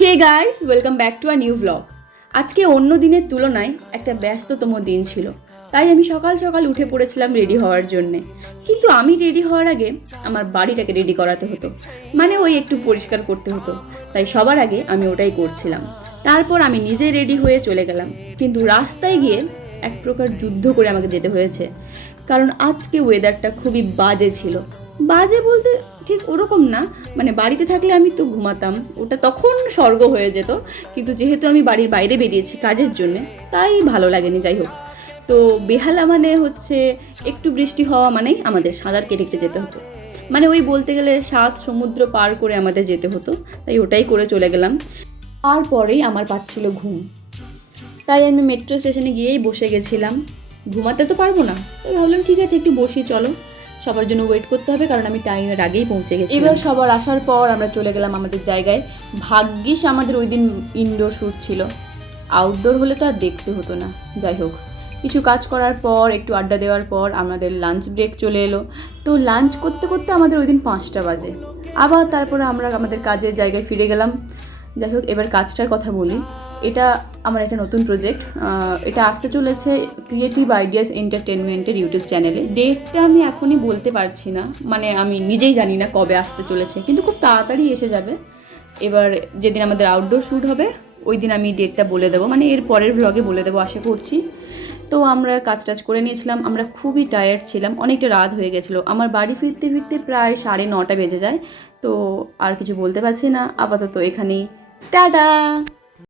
Hey guys welcome back to a new blog আজকে অন্য দিনের তুলনায় একটা ব্যস্ততম দিন ছিল। তাই আমি সকাল সকাল উঠে পড়েছিলাম রেডি হওয়ার জন্যে। কিন্তু আমি রেডি হওয়ার আগে আমার বাড়িটাকে রেডি করাতে হতো। মানে ওই একটু পরিষ্কার করতে হতো। তাই সবার আগে আমি ওটাই করছিলাম। তারপর আমি নিজে রেডি হয়ে চলে গেলাম। কিন্তু রাস্তায় গিয়ে এক প্রকার যুদ্ধ করে আমাকে যেতে হয়েছে। কারণ আজকে ওয়েদারটা খুবই বাজে ছিল। বাজে বলতে ঠিক ওরকম না। মানে বাড়িতে থাকলে আমি তো ঘুমাতাম। ওটা তখন স্বর্গ হয়ে যেত। কিন্তু যেহেতু আমি বাড়ির বাইরে বেরিয়েছি কাজের জন্য, তাই ভালো লাগেনি, যাই হোক। তো বেহালা মানে হচ্ছে একটু বৃষ্টি হওয়া মানেই আমাদের সাঁতার কেটে কেটে যেতে হতো। মানে ওই বলতে গেলে সাত সমুদ্র পার করে আমাদের যেতে হতো। তাই ওটাই করে চলে গেলাম। তারপরেই আমার পাচ্ছিল ঘুম। তাই আমি মেট্রো স্টেশনে গিয়েই বসে গেছিলাম। ঘুমাতে তো পারব না। তাই ভাবলাম, ঠিক আছে, একটু বসি, চলো। সবার জন্য ওয়েট করতে হবে, কারণ আমি টাইমের আগেই পৌঁছে গেছি এবার সবার আসার পর আমরা চলে গেলাম আমাদের জায়গায়। ভাগ্যিস আমাদের ওই দিন ইনডোর শ্যুট ছিল। আউটডোর হলে তো আর দেখতে হতো না। যাই হোক, কিছু কাজ করার পর, একটু আড্ডা দেওয়ার পর আমাদের লাঞ্চ ব্রেক চলে এলো। তো লাঞ্চ করতে করতে আমাদের ওই দিন পাঁচটা বাজে। আবার তারপরে আমরা আমাদের কাজের জায়গায় ফিরে গেলাম। যাই হোক, এবার কাজটার কথা বলি। এটা আমার একটা নতুন প্রজেক্ট এটা আসতে চলেছে ক্রিয়েটিভ আইডিয়াস এন্টারটেনমেন্টের ইউটিউব চ্যানেলে ডেটটা আমি এখনই বলতে পারছি না মানে আমি নিজেই জানি না কবে আসতে চলেছে, কিন্তু খুব তাড়াতাড়ি এসে যাবে। এবার যেদিন আমাদের আউটডোর শ্যুট হবে ওই দিন আমি ডেটটা বলে দেবো মানে এর পরের ভ্লগে বলে দেবো, আশা করছি। তো আমরা কাজ টাজ করে নিয়েছিলাম, আমরা খুবই টায়ার্ড ছিলাম, অনেকটা রাত হয়ে গেছিল। আমার বাড়ি ফিরতে ফিরতে প্রায় সাড়ে নটা বেজে যায়, তো আর কিছু বলতে পারছি না, আপাতত এখানেই। টাটা!